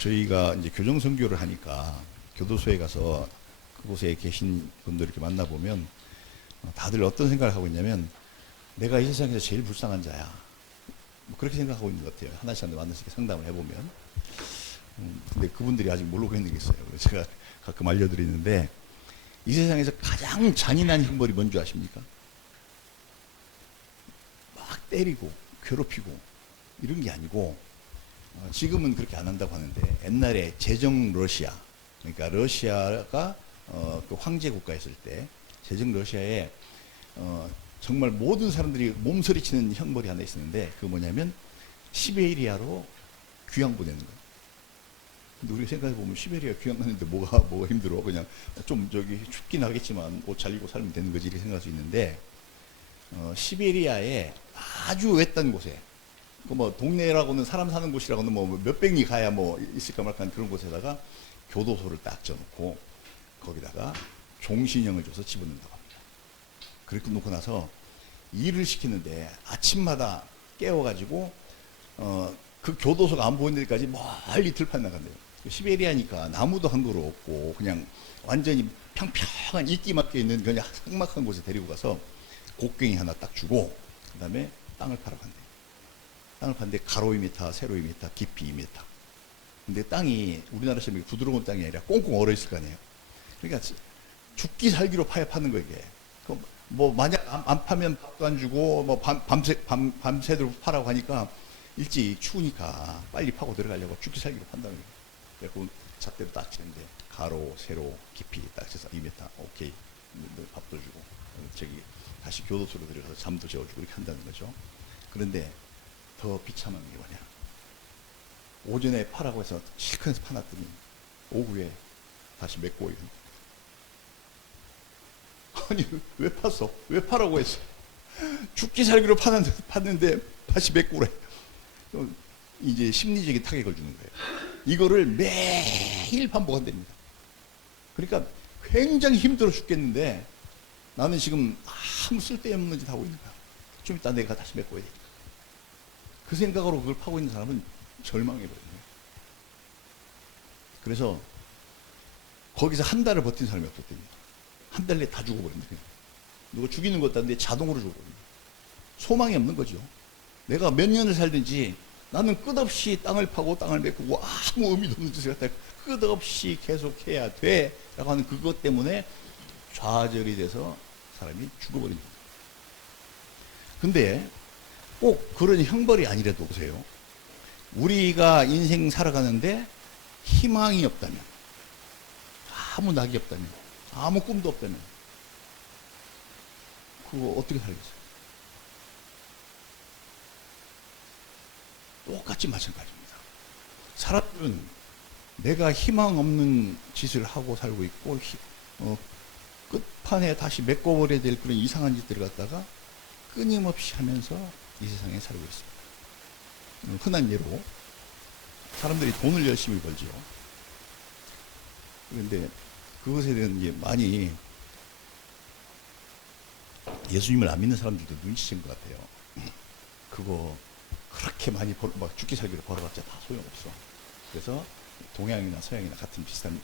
저희가 이제 교정 선교를 하니까 교도소에 가서 그곳에 계신 분들 이렇게 만나보면 다들 어떤 생각을 하고 있냐면 내가 이 세상에서 제일 불쌍한 자야. 뭐 그렇게 생각하고 있는 것 같아요. 하나씩 만나서 이렇게 상담을 해보면. 근데 그분들이 아직 모르고 있는 게 있어요. 그래서 제가 가끔 알려드리는데 이 세상에서 가장 잔인한 형벌이 뭔지 아십니까? 막 때리고 괴롭히고 이런 게 아니고 지금은 그렇게 안 한다고 하는데 옛날에 제정 러시아, 그러니까 러시아가 그 황제 국가였을 때 제정 러시아에 정말 모든 사람들이 몸서리치는 형벌이 하나 있었는데 그게 뭐냐면 시베리아로 귀양 보내는 거예요. 근데 우리가 생각해보면 시베리아 귀양 가는데 뭐가 힘들어? 그냥 좀 저기 춥긴 하겠지만 옷 잘 입고 살면 되는 거지 이렇게 생각할 수 있는데 시베리아의 아주 외딴 곳에 그 뭐 동네라고는 사람 사는 곳이라고는 뭐 몇백 리 가야 뭐 있을까 말까 그런 곳에다가 교도소를 딱 져놓고 거기다가 종신형을 줘서 집어넣는다고 합니다. 그렇게 놓고 나서 일을 시키는데 아침마다 깨워가지고 그 교도소가 안 보이는 데까지 멀리 들판 나간대요. 시베리아니까 나무도 한 그루 없고 그냥 완전히 평평한 이끼 막혀 있는 그냥 삭막한 곳에 데리고 가서 곡괭이 하나 딱 주고 그 다음에 땅을 팔아 간대요. 땅을 파는데 가로 2m, 세로 2m, 깊이 2m. 근데 땅이 우리나라처럼 부드러운 땅이 아니라 꽁꽁 얼어 있을 거 아니에요. 그러니까 죽기 살기로 파는 거예요, 이게. 뭐 만약 안 파면 밥도 안 주고 뭐 밤새도록 파라고 하니까 일찍 추우니까 빨리 파고 들어가려고 죽기 살기로 판다는 거예요. 그래서 잣대로 딱 치는데 가로, 세로, 깊이 딱 쳐서 2m, 오케이. 밥도 주고 저기 다시 교도소로 들여서 잠도 재워주고 이렇게 한다는 거죠. 그런데 더 비참한 게 뭐냐. 오전에 파라고 해서 실컷 파놨더니 오후에 다시 메고 오요. 아니 왜 팠어? 왜 파라고 했어? 죽기 살기로 팠는데 다시 메고 오래. 이제 심리적인 타격을 주는 거예요. 이거를 매일 반복한답니다. 그러니까 굉장히 힘들어 죽겠는데 나는 지금 아무 쓸데없는 짓 하고 있는 거야. 좀 이따 내가 다시 메고 오야 되니까. 그 생각으로 그걸 파고 있는 사람은 절망해버려요. 그래서 거기서 한 달을 버틴 사람이 없었답니다. 한 달 내에 다 죽어버린다. 누가 죽이는 것도 아닌데 자동으로 죽어버린다. 소망이 없는 거죠. 내가 몇 년을 살든지 나는 끝없이 땅을 파고 땅을 메꾸고 아무 의미도 없는 짓을 갖다 끝없이 계속해야 돼 라고 하는 그것 때문에 좌절이 돼서 사람이 죽어버린 겁니다. 근데 꼭 그런 형벌이 아니라도 보세요. 우리가 인생 살아가는데 희망이 없다면, 아무 낙이 없다면, 아무 꿈도 없다면, 그거 어떻게 살겠어요? 똑같이 마찬가지입니다. 사람들은 내가 희망 없는 짓을 하고 살고 있고, 끝판에 다시 메꿔버려야 될 그런 이상한 짓들을 갖다가 끊임없이 하면서 이 세상에 살고 있습니다. 흔한 예로 사람들이 돈을 열심히 벌죠. 그런데 그것에 대한 게 많이 예수님을 안 믿는 사람들도 눈치챈 것 같아요. 그거 그렇게 많이 막 죽기 살기로 벌어봤자 다 소용없어. 그래서 동양이나 서양이나 같은 비슷한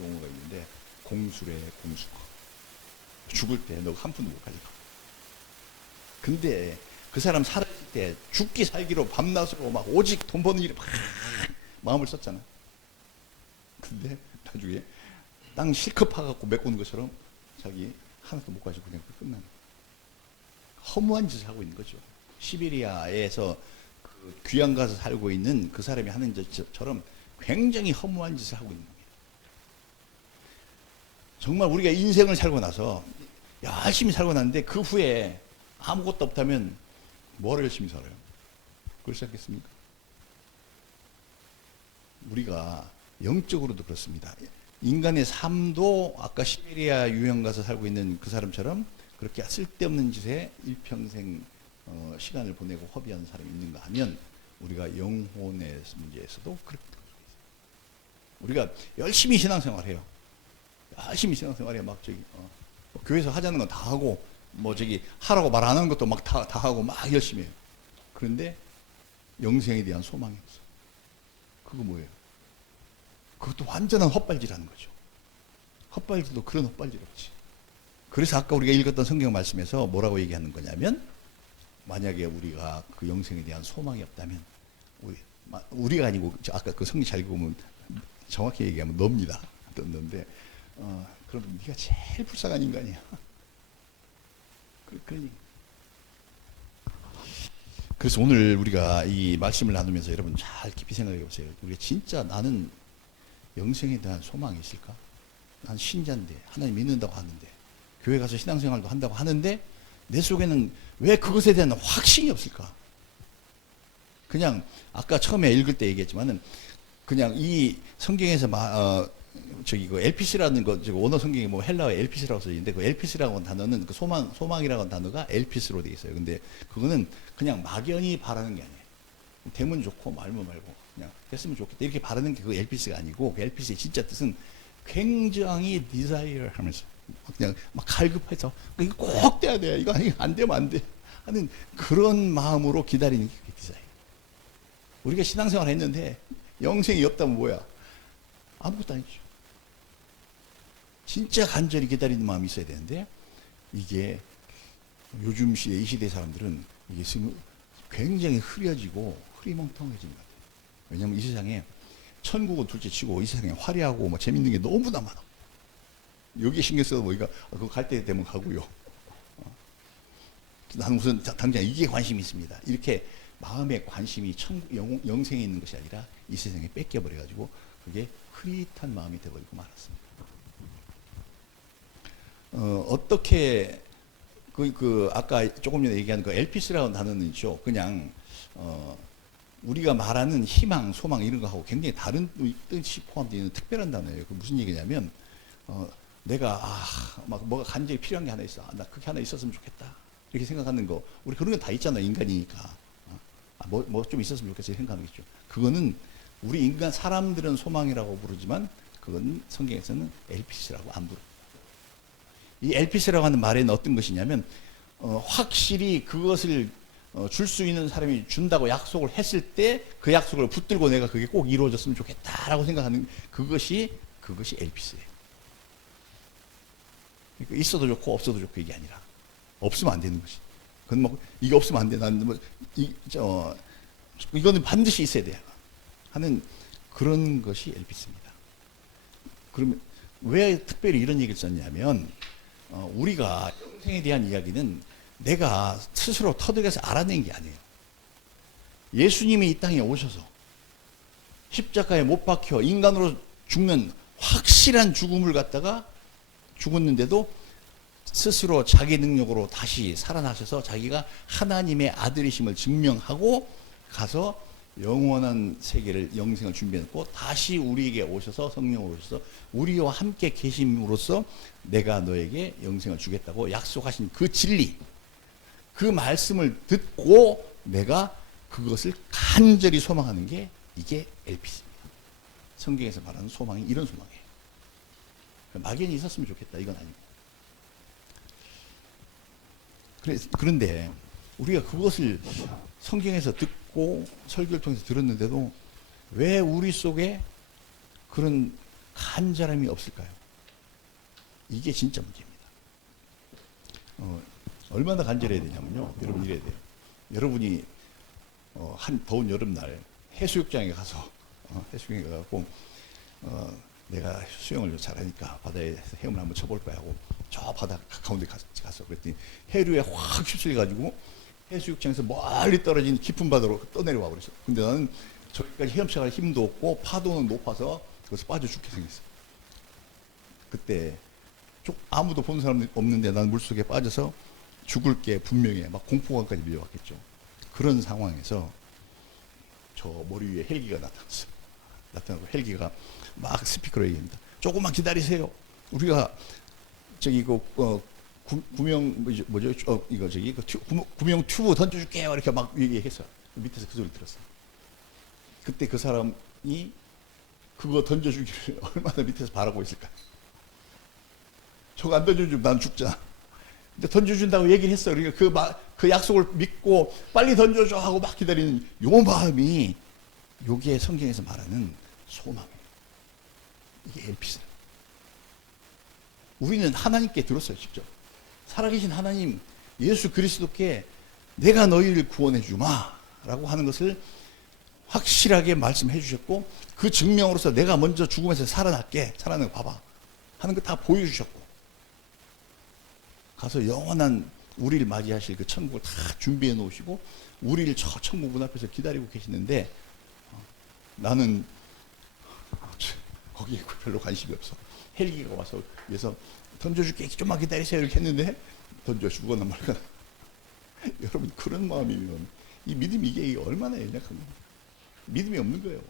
용어가 있는데 공수래 공수. 죽을 때 너 한 푼도 못 가져가. 근데 그 사람 살아있을 때 죽기 살기로 밤낮으로 막 오직 돈 버는 일에 막 마음을 썼잖아. 근데 나중에 땅 실컷 파갖고 메꾸는 것처럼 자기 하나도 못 가지고 그냥 끝나는 허무한 짓을 하고 있는 거죠. 시베리아에서 그 귀양 가서 살고 있는 그 사람이 하는 것처럼 굉장히 허무한 짓을 하고 있는 겁니다. 정말 우리가 인생을 살고 나서 열심히 살고 났는데 그 후에 아무것도 없다면 뭐를 열심히 살아요? 그렇지 않겠습니까? 우리가 영적으로도 그렇습니다. 인간의 삶도 아까 시베리아 유형 가서 살고 있는 그 사람처럼 그렇게 쓸데없는 짓에 일평생 시간을 보내고 허비하는 사람이 있는가 하면 우리가 영혼의 문제에서도 그렇게 우리가 열심히 신앙생활해요. 열심히 신앙생활해 막 저기 교회에서 하자는 건 다 하고 뭐 저기 하라고 말 안 하는 것도 막 다 하고 막 열심히 해요. 그런데 영생에 대한 소망이 없어. 그거 뭐예요? 그것도 완전한 헛발질하는 거죠. 헛발질도 그런 헛발질 없지. 그래서 아까 우리가 읽었던 성경 말씀에서 뭐라고 얘기하는 거냐면, 만약에 우리가 그 영생에 대한 소망이 없다면, 우리가 아니고 아까 그 성경 잘 읽으면 정확히 얘기하면 너입니다. 너인데, 그럼 네가 제일 불쌍한 인간이야. 그러니. 그래서 오늘 우리가 이 말씀을 나누면서 여러분 잘 깊이 생각해 보세요. 우리가 진짜 나는 영생에 대한 소망이 있을까? 난 신자인데, 하나님 믿는다고 하는데, 교회 가서 신앙생활도 한다고 하는데, 내 속에는 왜 그것에 대한 확신이 없을까? 그냥 아까 처음에 읽을 때 얘기했지만은 그냥 이 성경에서 그 엘피스라는 거, 원어 성경에 뭐 헬라어 엘피스라고 써 있는데, 그 엘피스라고 하는 단어는 그 소망이라고 하는 단어가 엘피스로 되어 있어요. 근데 그거는 그냥 막연히 바라는 게 아니에요. 되면 좋고 말면 말고 그냥 됐으면 좋겠다 이렇게 바라는 게 그 엘피스가 아니고, 그 엘피스의 진짜 뜻은 굉장히 desire 하면서 그냥 막 갈급해서 이거 꼭 돼야 돼, 이거 안 되면 안 돼 하는 그런 마음으로 기다리는 게 desire. 우리가 신앙생활 했는데 영생이 없다면 뭐야? 아무것도 아니죠. 진짜 간절히 기다리는 마음이 있어야 되는데, 이게 요즘 시대, 이 시대 사람들은 이게 굉장히 흐려지고 흐리멍텅해진 것 같아요. 왜냐하면 이 세상에 천국은 둘째 치고 이 세상에 화려하고 뭐 재밌는 게 너무나 많아. 여기에 신경 써도 뭐가 그거 갈 때 되면 가고요. 나는 무슨 당장 이게 관심이 있습니다. 이렇게 마음의 관심이 영생에 있는 것이 아니라 이 세상에 뺏겨버려가지고 그게 흐릿한 마음이 되어버리고 말았습니다. 어떻게 아까 조금 전에 얘기한 그 엘피스라는 단어는요, 그냥 우리가 말하는 희망, 소망 이런 거하고 굉장히 다른 뜻이 포함되어 있는 특별한 단어예요. 그 무슨 얘기냐면, 내가 막 뭐가 간절히 필요한 게 하나 있어. 나 그게 하나 있었으면 좋겠다. 이렇게 생각하는 거, 우리 그런 건 다 있잖아요. 인간이니까. 뭐 좀 있었으면 좋겠어 생각하는 거죠. 그거는 우리 인간 사람들은 소망이라고 부르지만 그건 성경에서는 엘피스라고 안 부르고. 이 엘피스라고 하는 말에는 어떤 것이냐면, 확실히 그것을 줄 수 있는 사람이 준다고 약속을 했을 때 그 약속을 붙들고 내가 그게 꼭 이루어졌으면 좋겠다라고 생각하는 그것이 엘피스예요. 그러니까 있어도 좋고 없어도 좋고 이게 아니라 없으면 안 되는 것이. 그건 뭐 이게 없으면 안 돼. 나는 이거는 반드시 있어야 돼요. 하는 그런 것이 엘피스입니다. 그러면 왜 특별히 이런 얘기를 썼냐면, 우리가 영생에 대한 이야기는 내가 스스로 터득해서 알아낸 게 아니에요. 예수님이 이 땅에 오셔서 십자가에 못 박혀 인간으로 죽는 확실한 죽음을 갖다가 죽었는데도 스스로 자기 능력으로 다시 살아나셔서 자기가 하나님의 아들이심을 증명하고 가서 영원한 세계를, 영생을 준비해놓고 다시 우리에게 오셔서 성령으로 오셔서 우리와 함께 계심으로써 내가 너에게 영생을 주겠다고 약속하신 그 진리, 그 말씀을 듣고 내가 그것을 간절히 소망하는 게 이게 엘피스입니다. 성경에서 말하는 소망이 이런 소망이에요. 막연히 있었으면 좋겠다 이건 아니고. 그런데 우리가 그것을 성경에서 듣고 설교를 통해서 들었는데도 왜 우리 속에 그런 간절함이 없을까요? 이게 진짜 문제입니다. 얼마나 간절해야 되냐면요, 여러분 이래야 돼요. 여러분이 한 더운 여름날 해수욕장에 가서 해수욕장에 가고 내가 수영을 잘하니까 바다에 헤엄을 한번 쳐볼 거야 하고 저 바다 가운데 갔어. 그랬더니 해류에 확 휩쓸려가지고 해수욕장에서 멀리 떨어진 깊은 바다로 떠내려와 버렸어. 근데 나는 저기까지 헤엄쳐갈 힘도 없고 파도는 높아서 거기서 빠져 죽게 생겼어. 그때 아무도 본 사람 없는데 난 물속에 빠져서 죽을 게 분명해. 막 공포감까지 밀려왔겠죠. 그런 상황에서 저 머리 위에 헬기가 나타나고 헬기가 막 스피커로 얘기합니다. 조금만 기다리세요. 우리가 저기 구명 구명 튜브 던져줄게요. 이렇게 막 얘기했어요. 밑에서 그 소리 들었어요. 그때 그 사람이 그거 던져주기를 얼마나 밑에서 바라고 있을까. 저거 안 던져주면 난 죽잖아. 근데 던져준다고 얘기를 했어. 그러니까 그 약속을 믿고 빨리 던져줘 하고 막 기다리는 요 마음이 요게 성경에서 말하는 소망이에요. 이게 엘피스. 우리는 하나님께 들었어요, 직접. 살아계신 하나님, 예수 그리스도께 내가 너희를 구원해 주마 라고 하는 것을 확실하게 말씀해 주셨고, 그 증명으로서 내가 먼저 죽음에서 살아날게, 살아나는 거 봐봐 하는 거 다 보여주셨고, 가서 영원한 우리를 맞이하실 그 천국을 다 준비해 놓으시고 우리를 저 천국 문 앞에서 기다리고 계시는데, 나는 거기에 별로 관심이 없어. 헬기가 와서 위에서 던져줄게, 좀만 기다리세요 이렇게 했는데 던져주거나 말거나. 여러분, 그런 마음이면 이 믿음이 이게 얼마나 연약한 거예요. 믿음이 없는 거예요.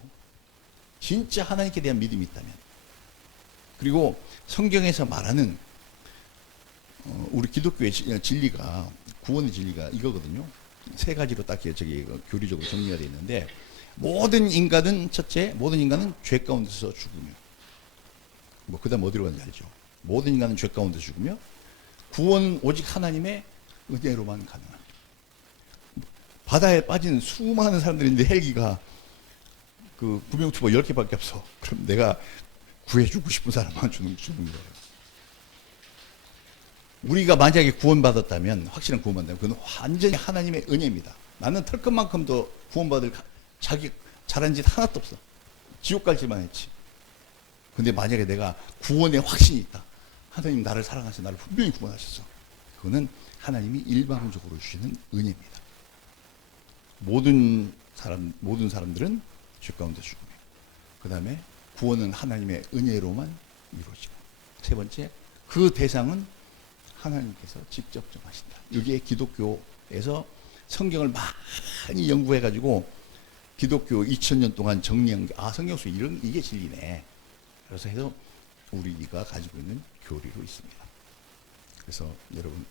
진짜 하나님께 대한 믿음이 있다면. 그리고 성경에서 말하는 우리 기독교의 진리가, 구원의 진리가 이거거든요. 세 가지로 딱 저기 교리적으로 정리가 되어 있는데, 모든 인간은, 첫째, 모든 인간은 죄 가운데서 죽으며, 뭐 그다음 어디로 가는지 알죠? 모든 인간은 죄 가운데서 죽으며 구원은 오직 하나님의 은혜로만 가능합니다. 바다에 빠진 수많은 사람들인데 헬기가 그 구명투보 10개밖에 없어. 그럼 내가 구해주고 싶은 사람만 주는 거예요. 우리가 만약에 구원받았다면, 확실한 구원받았다면 그건 완전히 하나님의 은혜입니다. 나는 털끝만큼도 구원받을 자기 잘한 짓 하나도 없어. 지옥 갈 짓만 했지. 근데 만약에 내가 구원의 확신이 있다. 하나님 나를 사랑하셔서 나를 분명히 구원하셨어. 그거는 하나님이 일방적으로 주시는 은혜입니다. 모든 사람들은 죄 가운데 죽으며, 그 다음에 구원은 하나님의 은혜로만 이루어지고, 세 번째, 그 대상은 하나님께서 직접 정하신다. 이게 기독교에서 성경을 많이 연구해가지고 기독교 2000년 동안 정리한 게, 성경 속에 이게 진리네. 그래서 해서 우리가 가지고 있는 교리로 있습니다. 그래서 여러분,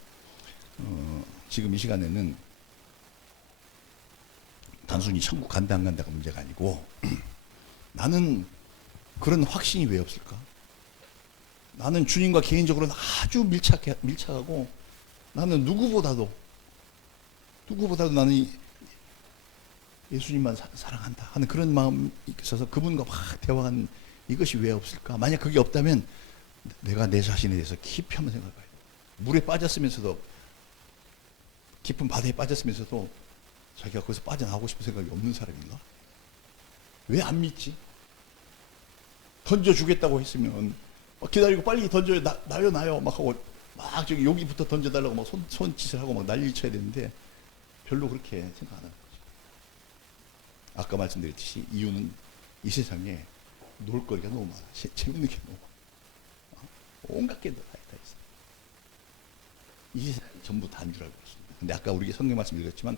지금 이 시간에는 단순히 천국 간다 안 간다가 문제가 아니고, 나는 그런 확신이 왜 없을까? 나는 주님과 개인적으로는 아주 밀착하고, 나는 누구보다도 나는 예수님만 사랑한다 하는 그런 마음이 있어서 그분과 막 대화하는 이것이 왜 없을까? 만약 그게 없다면 내가 내 자신에 대해서 깊이 한번 생각해봐요. 물에 빠졌으면서도, 깊은 바다에 빠졌으면서도 자기가 거기서 빠져나오고 싶은 생각이 없는 사람인가? 왜 안 믿지? 던져주겠다고 했으면 기다리고 빨리 던져요. 나요 막 하고 막 저기 여기부터 던져달라고 막 손짓을 하고 막 난리 쳐야 되는데 별로 그렇게 생각 안 하는 거죠. 아까 말씀드렸듯이 이유는 이 세상에 놀거리가 너무 많아. 재밌는 게 너무 많아. 온갖 게 다 있어. 이 세상이 전부 다인 줄 알고 있습니다. 근데 아까 우리가 성경 말씀 읽었지만,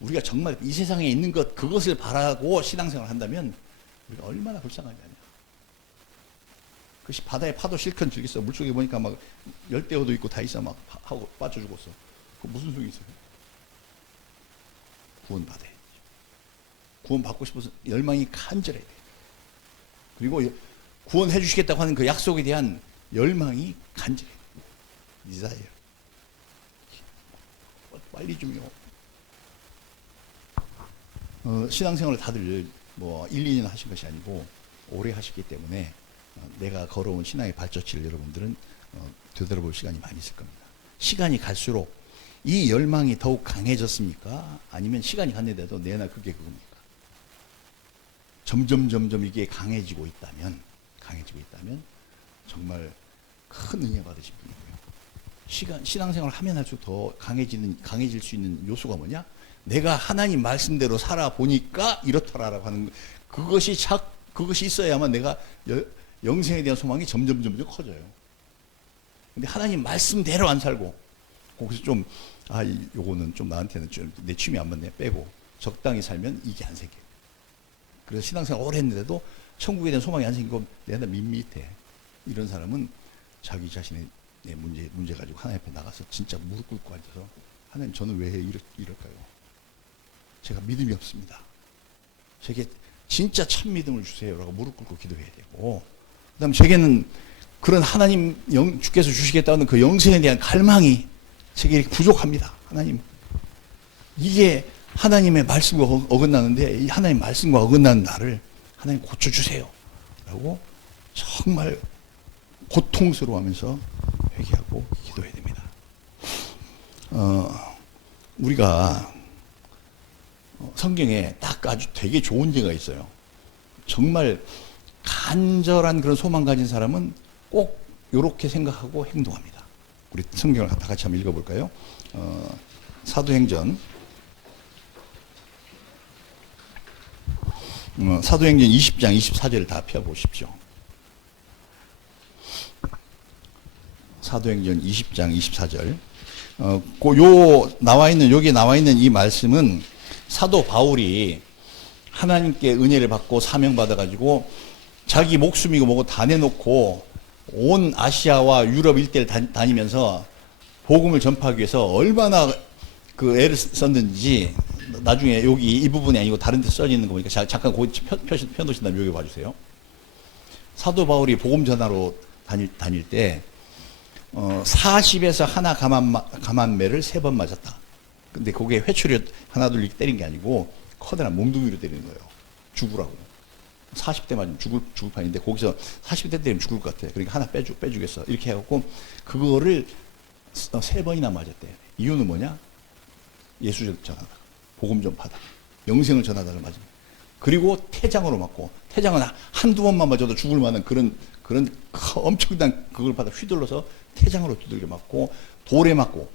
우리가 정말 이 세상에 있는 것, 그것을 바라고 신앙생활을 한다면 우리가 얼마나 불쌍하지 않냐. 그것이 바다에 파도 실컷 즐겼어. 물속에 보니까 막 열대어도 있고 다 있어. 막 하고 빠져 죽었어. 그 무슨 소용이 있어요? 구원받아야 돼. 구원받고 싶어서 열망이 간절해야 돼. 그리고 구원해 주시겠다고 하는 그 약속에 대한 열망이 간절해. 디자이어. 빨리 좀요. 신앙생활을 다들 뭐 1, 2년 하신 것이 아니고 오래 하셨기 때문에 내가 걸어온 신앙의 발자취를 여러분들은 되돌아볼 시간이 많이 있을 겁니다. 시간이 갈수록 이 열망이 더욱 강해졌습니까? 아니면 시간이 갔는데도 내나 그게 그겁니까? 점점 이게 강해지고 있다면 정말 큰 은혜 받으신 분이고요. 신앙생활을 하면 할수록 더 강해질 수 있는 요소가 뭐냐? 내가 하나님 말씀대로 살아보니까 이렇더라라고 하는 그것이 있어야만 내가 영생에 대한 소망이 점점 커져요. 근데 하나님 말씀대로 안 살고, 거기서 좀, 요거는 좀 나한테는 좀 내 취미 안 맞네 빼고 적당히 살면 이게 안 생겨요. 그래서 신앙생활 오래 했는데도 천국에 대한 소망이 안 생기고 내가 밋밋해. 이런 사람은 자기 자신의 문제 가지고 하나님 앞에 나가서 진짜 무릎 꿇고 앉아서, 하나님 저는 왜 이럴까요? 제가 믿음이 없습니다. 제게 진짜 참 믿음을 주세요 라고 무릎 꿇고 기도해야 되고, 그 다음에 제게는 그런 하나님 주께서 주시겠다는 그 영생에 대한 갈망이 제게 이렇게 부족합니다. 하나님, 이게 하나님의 말씀과 어긋나는데 이 하나님 말씀과 어긋나는 나를 하나님 고쳐주세요 라고 정말 고통스러워하면서 회개하고 기도해야 됩니다. 우리가 성경에 딱 아주 되게 좋은 예가 있어요. 정말 간절한 그런 소망 가진 사람은 꼭 이렇게 생각하고 행동합니다. 우리 성경을 다 같이 한번 읽어볼까요? 사도행전 20장 24절을 다 펴보십시오. 사도행전 20장 24절. 여기 나와 있는 이 말씀은 사도 바울이 하나님께 은혜를 받고 사명받아가지고 자기 목숨이고 뭐고 다 내놓고 온 아시아와 유럽 일대를 다니면서 복음을 전파하기 위해서 얼마나 그 애를 썼는지 나중에 여기 이 부분이 아니고 다른 데 써져 있는 거 보니까 잠깐 펴놓으신 다음에 여기 봐주세요. 사도 바울이 복음 전하러 다닐 때 40에서 하나 감한매를 3번 맞았다. 근데 그게 회초리 하나 둘 이렇게 때린 게 아니고 커다란 몽둥이로 때리는 거예요. 죽으라고. 40대 맞으면 죽을 판인데 거기서 40대 때리면 죽을 것 같아. 그러니까 하나 빼주겠어. 이렇게 해갖고 그거를 3번이나 맞았대. 이유는 뭐냐? 예수 전하다. 복음 전파다. 영생을 전하다를 맞으면. 그리고 태장으로 맞고, 태장은 한두 번만 맞아도 죽을 만한 그런 엄청난 그걸 받아 휘둘러서 태장으로 두들겨 맞고, 돌에 맞고,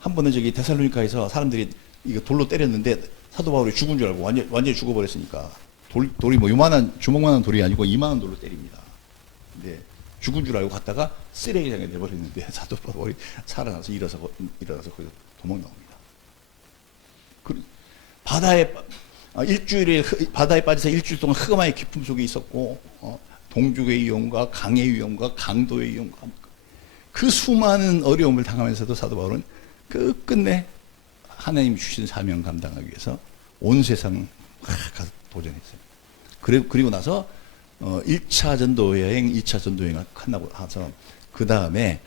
한 번은 저기 데살로니가에서 사람들이 이거 돌로 때렸는데 사도 바울이 죽은 줄 알고 완전히 죽어버렸으니까 돌이 뭐 요만한 주먹만한 돌이 아니고 이만한 돌로 때립니다. 근데 죽은 줄 알고 갔다가 쓰레기장에 내버렸는데 사도 바울이 살아나서 일어나서 거기서 도망 나옵니다. 바다에 빠져서 일주일 동안 흑암의 깊음 속에 있었고, 동족의 위험과 강의 위험과 강도의 위험과 그 수많은 어려움을 당하면서도 사도 바울은 끝끝내 하나님 주신 사명 감당하기 위해서 온 세상 가서 도전했어요. 그리고 나서 1차 전도 여행, 2차 전도 여행을 끝나고 나서 그 다음에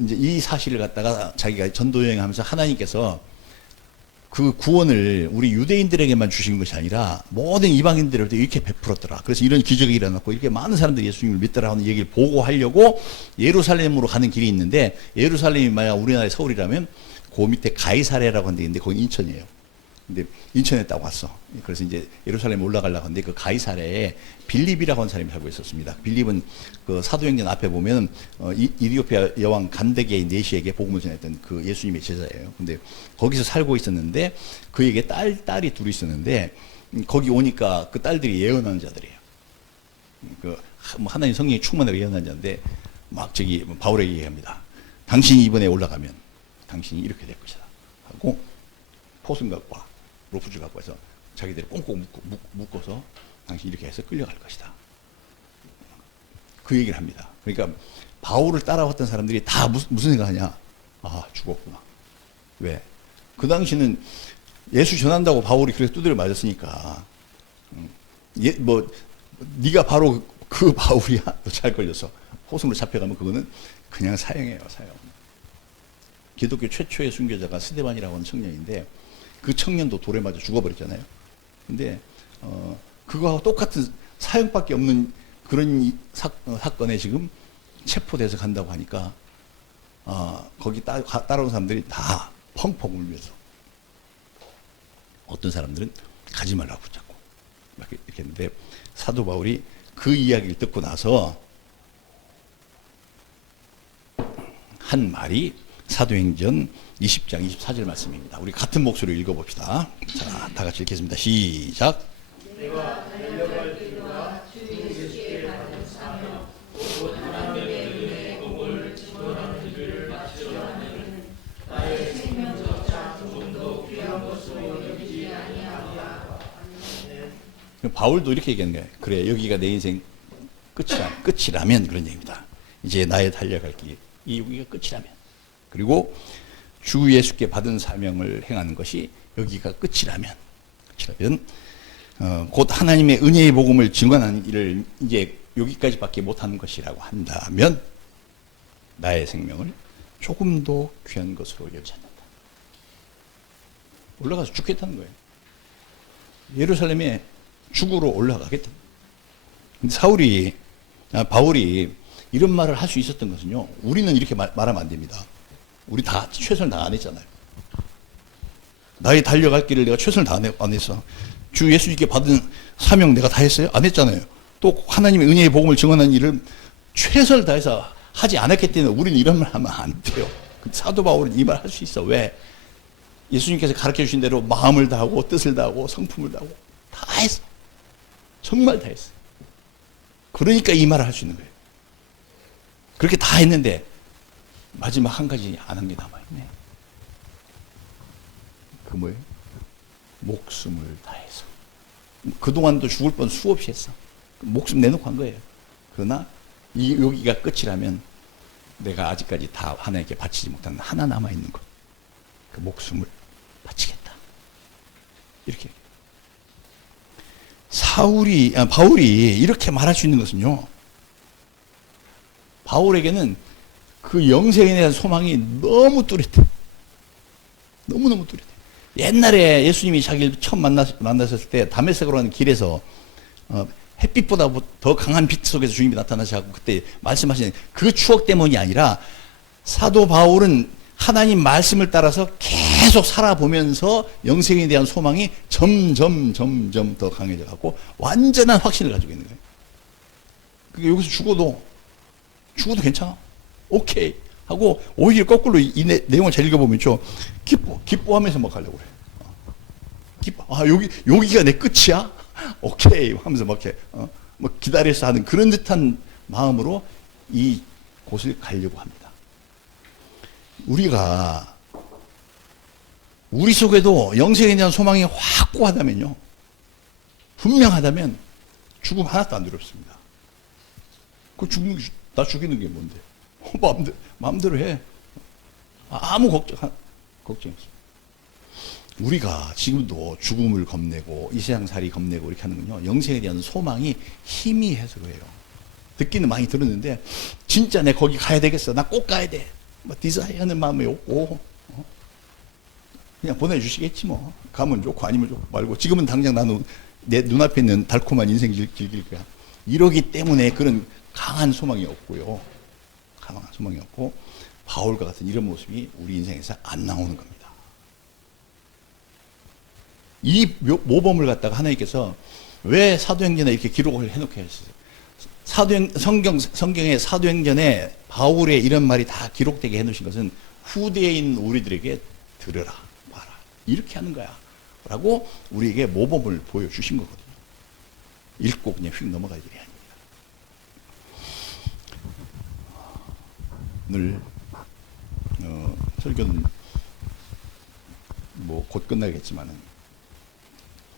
이제 이 사실을 갖다가 자기가 전도 여행하면서 하나님께서 그 구원을 우리 유대인들에게만 주신 것이 아니라 모든 이방인들에게도 이렇게 베풀었더라. 그래서 이런 기적이 일어났고 이렇게 많은 사람들이 예수님을 믿더라 하는 얘기를 보고하려고 예루살렘으로 가는 길이 있는데, 예루살렘이 만약 우리나라의 서울이라면 그 밑에 가이사랴라고 하는 데 있는데 거기 인천이에요. 근데 인천에 딱 왔어. 그래서 이제 예루살렘에 올라가려고 하는데 그 가이사랴에 빌립이라고 하는 사람이 살고 있었습니다. 빌립은 그 사도행전 앞에 보면 이디오피아 여왕 간데게 4시에게 복음을 전했던 그 예수님의 제자예요. 근데 거기서 살고 있었는데 그에게 딸이 둘이 있었는데 거기 오니까 그 딸들이 예언하는 자들이에요. 하나님 성령이 충만하게 예언하는 자인데 막 저기 바울에게 얘기합니다. 당신이 이번에 올라가면 당신이 이렇게 될 것이다 하고 포승 갖고 와, 로프줄 갖고 와서 자기들이 꽁꽁 묶어서 당신이 이렇게 해서 끌려갈 것이다. 그 얘기를 합니다. 그러니까 바울을 따라왔던 사람들이 다 무슨 생각하냐? 아, 죽었구나. 왜? 그 당시는 예수 전한다고 바울이 그래서 두드려 맞았으니까 네가 바로 그 바울이야? 너 잘 걸렸어. 호승으로 잡혀가면 그거는 그냥 사형이에요. 사형. 기독교 최초의 순교자가 스데반이라고 하는 청년인데 그 청년도 돌에 맞아 죽어버렸잖아요. 근데 그거하고 똑같은 사형밖에 없는 그런 사건에 지금 체포돼서 간다고 하니까 거기 따라온 사람들이 다 펑펑 울면서 어떤 사람들은 가지 말라고 붙잡고 막 이렇게 했는데 사도 바울이 그 이야기를 듣고 나서 한 말이 사도행전 20장 24절 말씀입니다. 우리 같은 목소리로 읽어봅시다. 자, 다 같이 읽겠습니다. 시작. 내가 달려갈 길과 주 예수께 받은 사명 곧 하나님의 은혜의 복을 전하는 일을 마치려 하는 나의 생명조차 조금도 귀한 것으로 여기지 아니하노라. 바울도 이렇게 얘기하는 거예요. 그래, 여기가 내 인생 끝이라면 그런 얘기입니다. 이제 나의 달려갈 길, 여기가 끝이라면. 그리고 주 예수께 받은 사명을 행하는 것이 여기가 끝이라면 곧 하나님의 은혜의 복음을 증언하는 일을 이제 여기까지밖에 못하는 것이라고 한다면 나의 생명을 조금도 귀한 것으로 여기지 않는다. 올라가서 죽겠다는 거예요. 예루살렘에 죽으러 올라가겠다. 근데 바울이 이런 말을 할 수 있었던 것은요, 우리는 이렇게 말하면 안 됩니다. 우리 다 최선을 다 안 했잖아요. 나의 달려갈 길을 내가 최선을 다 안 했어. 주 예수님께 받은 사명 내가 다 했어요? 안 했잖아요. 또 하나님의 은혜의 복음을 증언하는 일을 최선을 다해서 하지 않았기 때문에 우리는 이런 말 하면 안 돼요. 사도 바울은 이 말 할 수 있어. 왜? 예수님께서 가르쳐 주신 대로 마음을 다하고 뜻을 다하고 성품을 다하고 다 했어. 정말 다 했어. 그러니까 이 말을 할 수 있는 거예요. 그렇게 다 했는데 마지막 한 가지 안 한 게 남아있네. 그 뭐예요? 목숨을 다해서. 그동안도 죽을 뻔 수없이 했어. 목숨 내놓고 한 거예요. 그러나 여기가 끝이라면 내가 아직까지 다 하나님께 바치지 못한 하나 남아있는 것. 그 목숨을 바치겠다. 이렇게. 바울이 이렇게 말할 수 있는 것은요, 바울에게는 그 영생에 대한 소망이 너무 뚜렷해. 너무너무 뚜렷해. 옛날에 예수님이 자기를 처음 만났을 때 다메섹으로 가는 길에서 햇빛보다 더 강한 빛 속에서 주님이 나타나셔서 그때 말씀하신 그 추억 때문이 아니라 사도 바울은 하나님 말씀을 따라서 계속 살아보면서 영생에 대한 소망이 점점 더 강해져 갖고 완전한 확신을 가지고 있는 거예요. 그러니까 여기서 죽어도 괜찮아. 오케이. 하고 오히려 거꾸로 이 내용을 잘 읽어보면 기뻐하면서 막 가려고 그래. 여기가 내 끝이야? 오케이. 하면서 막 이렇게, 뭐 기다려서 하는 그런 듯한 마음으로 이 곳을 가려고 합니다. 우리 속에도 영생에 대한 소망이 확고하다면요, 분명하다면 죽음 하나도 안 두렵습니다. 나 죽이는 게 뭔데? 마음대로 해. 아무 걱정 없어. 우리가 지금도 죽음을 겁내고 이 세상살이 겁내고 이렇게 하는 건요, 영생에 대한 소망이 희미해서 그래요. 듣기는 많이 들었는데 진짜 내 거기 가야 되겠어, 나 꼭 가야 돼, 뭐 디자이어하는 마음이 없고 그냥 보내주시겠지 뭐. 가면 좋고 아니면 좋고 말고, 지금은 당장 나는 내 눈앞에 있는 달콤한 인생 즐길 거야. 이러기 때문에 그런 강한 소망이 없고요. 강한 소망이 없고, 바울과 같은 이런 모습이 우리 인생에서 안 나오는 겁니다. 이 모범을 갖다가 하나님께서 왜 사도행전에 이렇게 기록을 해놓게 하셨어요? 성경의 사도행전에 바울의 이런 말이 다 기록되게 해놓으신 것은 후대에 있는 우리들에게 들으라, 봐라, 이렇게 하는 거야 라고 우리에게 모범을 보여주신 거거든요. 읽고 그냥 휙 넘어갈 일이 아닙니다. 늘 설교는 뭐 곧 끝나겠지만은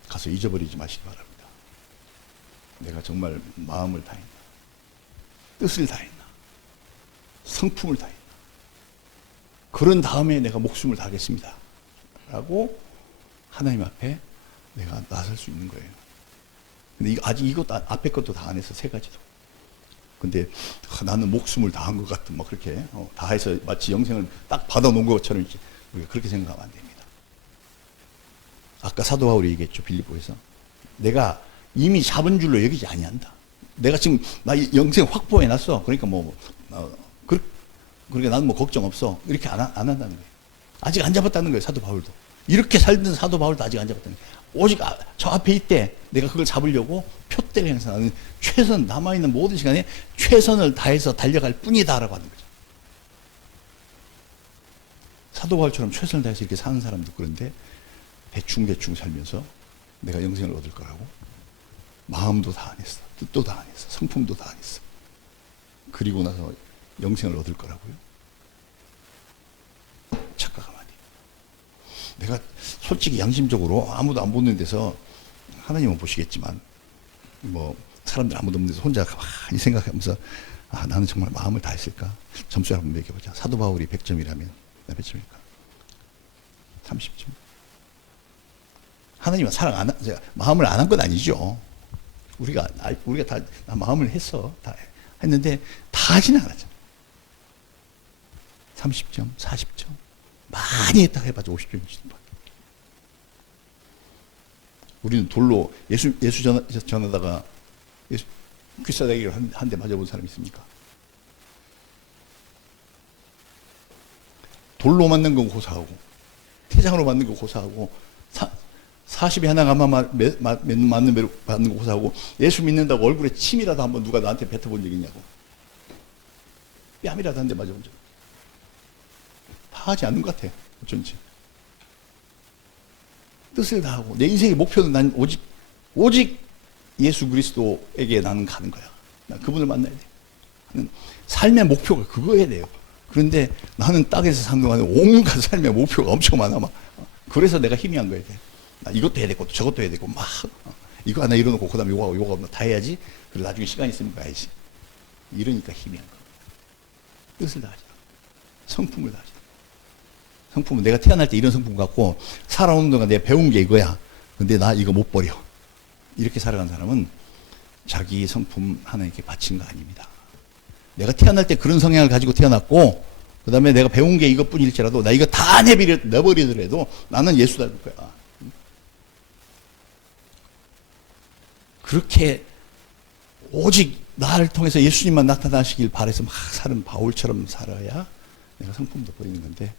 가서 잊어버리지 마시기 바랍니다. 내가 정말 마음을 다했나, 뜻을 다했나, 성품을 다했나, 그런 다음에 내가 목숨을 다하겠습니다 라고 하나님 앞에 내가 나설 수 있는 거예요. 근데 아직 이것도 앞에 것도 다 안 했어, 세 가지도. 근데 나는 목숨을 다한 것 같은, 막 그렇게 다 해서 마치 영생을 딱 받아놓은 것처럼 우리가 그렇게 생각하면 안 됩니다. 아까 사도 바울이 얘기했죠, 빌립보에서. 내가 이미 잡은 줄로 여기지 아니한다. 내가 지금 나 영생 확보해놨어. 그러니까 그러니까 나는 뭐 걱정 없어. 이렇게 안 한다는 거예요. 아직 안 잡았다는 거예요, 사도 바울도. 이렇게 살던 사도 바울도 아직 안 잡았다는 거예요. 오직 저 앞에 있대. 내가 그걸 잡으려고 표대를 행사. 나는 최선, 남아있는 모든 시간에 최선을 다해서 달려갈 뿐이다라고 하는 거죠. 사도 바울처럼 최선을 다해서 이렇게 사는 사람도 그런데 대충 살면서 내가 영생을 얻을 거라고 마음도 다 안 했어, 뜻도 다 안 했어, 성품도 다 안 했어. 그리고 나서 영생을 얻을 거라고요? 착각하면 안 돼요. 내가 솔직히 양심적으로 아무도 안 보는 데서, 하나님은 보시겠지만 뭐 사람들 아무도 없는 데서 혼자 가만히 생각하면서 나는 정말 마음을 다 했을까? 점수 한번 매겨보자. 사도 바울이 100점이라면 나 몇 점일까? 30점. 하나님은 마음을 안 한 건 아니죠. 우리가 다 마음을 했어. 다 했는데 다 하지는 않았잖아. 30점, 40점. 많이 했다가 해봐도 50점이 주는 거야. 우리는 돌로 예수 전하다가 예수 귀싸대기를 한 대 맞아본 사람 있습니까? 돌로 맞는 건 고사하고 태장으로 맞는 거 고사하고 40에 하나 가마 맞는 배로 맞는 거 고사하고 예수 믿는다고 얼굴에 침이라도 한번 누가 나한테 뱉어본 적 있냐고. 뺨이라도 한 대 맞아본 적. 파하지 않는 것 같아. 어쩐지. 뜻을 다하고 내 인생의 목표는 난 오직 예수 그리스도에게 나는 가는 거야. 난 그분을 만나야 돼. 삶의 목표가 그거여야 돼요. 그런데 나는 땅에서 사는 동안에 온갖 삶의 목표가 엄청 많아. 막. 그래서 내가 희미한 거야. 나 이것도 해야 되고 저것도 해야 되고 막 이거 하나 이뤄놓고 그다음에 요거 다 해야지. 그리고 나중에 시간 있으면 가야지. 이러니까 희미한 거야. 뜻을 다하자. 성품을 다하자. 성품은 내가 태어날 때 이런 성품 갖고 살아오는 동안 내가 배운 게 이거야. 근데 나 이거 못 버려. 이렇게 살아간 사람은 자기 성품 하나님께 바친 거 아닙니다. 내가 태어날 때 그런 성향을 가지고 태어났고 그 다음에 내가 배운 게 이것뿐일지라도 나 이거 다 내버리더라도 나는 예수 닮을 거야. 그렇게 오직 나를 통해서 예수님만 나타나시길 바라서 막 사는 바울처럼 살아야 내가 성품도 버리는 건데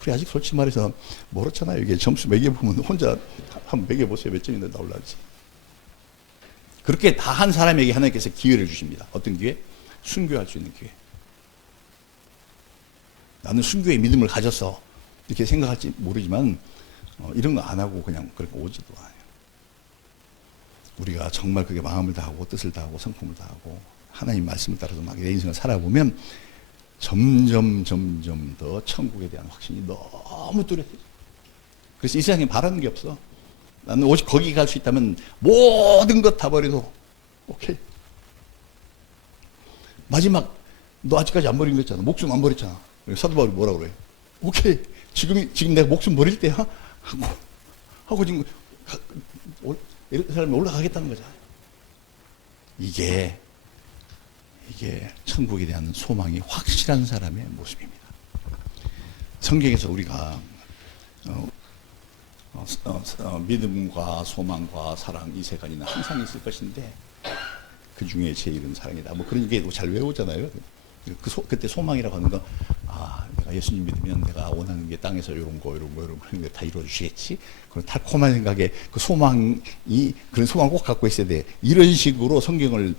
우리 아직 솔직히 말해서 멀었잖아요. 이게 점수 매겨보면 혼자 한번 매겨보세요. 몇 점이나 나올라지. 그렇게 다 한 사람에게 하나님께서 기회를 주십니다. 어떤 기회? 순교할 수 있는 기회. 나는 순교의 믿음을 가졌어. 이렇게 생각할지 모르지만 이런 거 안 하고 그냥 그렇게 오지도 않아요. 우리가 정말 그게 마음을 다하고 뜻을 다하고 성품을 다하고 하나님 말씀을 따라서 막 내 인생을 살아보면 점점 더 천국에 대한 확신이 너무 뚜렷해져. 그래서 이 세상에 바라는 게 없어. 나는 오직 거기 갈 수 있다면 모든 것 다 버려도 오케이. 마지막 너 아직까지 안 버린 거 있잖아. 목숨 안 버렸잖아. 사도 바울이 뭐라 그래? 오케이. 지금 내가 목숨 버릴 때야? 하고 지금 사람이 올라가겠다는 거잖아. 이게 천국에 대한 소망이 확실한 사람의 모습입니다. 성경에서 우리가 믿음과 소망과 사랑 이 세 가지는 항상 있을 것인데 그 중에 제일은 사랑이다. 뭐 그런 게 잘 외우잖아요. 그때 소망이라고 하는 건 내가 예수님 믿으면 내가 원하는 게 땅에서 이런 거 그런 게 다 이루어 주시겠지. 그런 달콤한 생각에 그 소망이 그런 소망 꼭 갖고 있어야 돼. 이런 식으로 성경을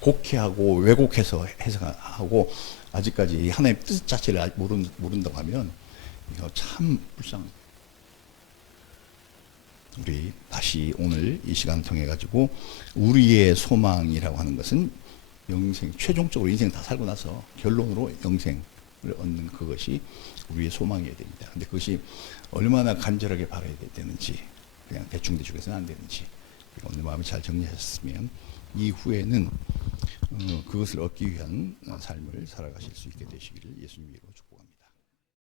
곡해하고 왜곡해서 해석하고 아직까지 하나님의 뜻 자체를 모른다고 하면 이거 참 불쌍합니다. 우리 다시 오늘 이 시간 통해 가지고 우리의 소망이라고 하는 것은 영생, 최종적으로 인생 다 살고 나서 결론으로 영생을 얻는 그것이 우리의 소망이어야 됩니다. 근데 그것이 얼마나 간절하게 바라야 되는지 그냥 대충 해서는 안 되는지 오늘 마음을 잘 정리하셨으면 이후에는 그것을 얻기 위한 삶을 살아가실 수 있게 되시기를 예수님 이름으로 축복합니다.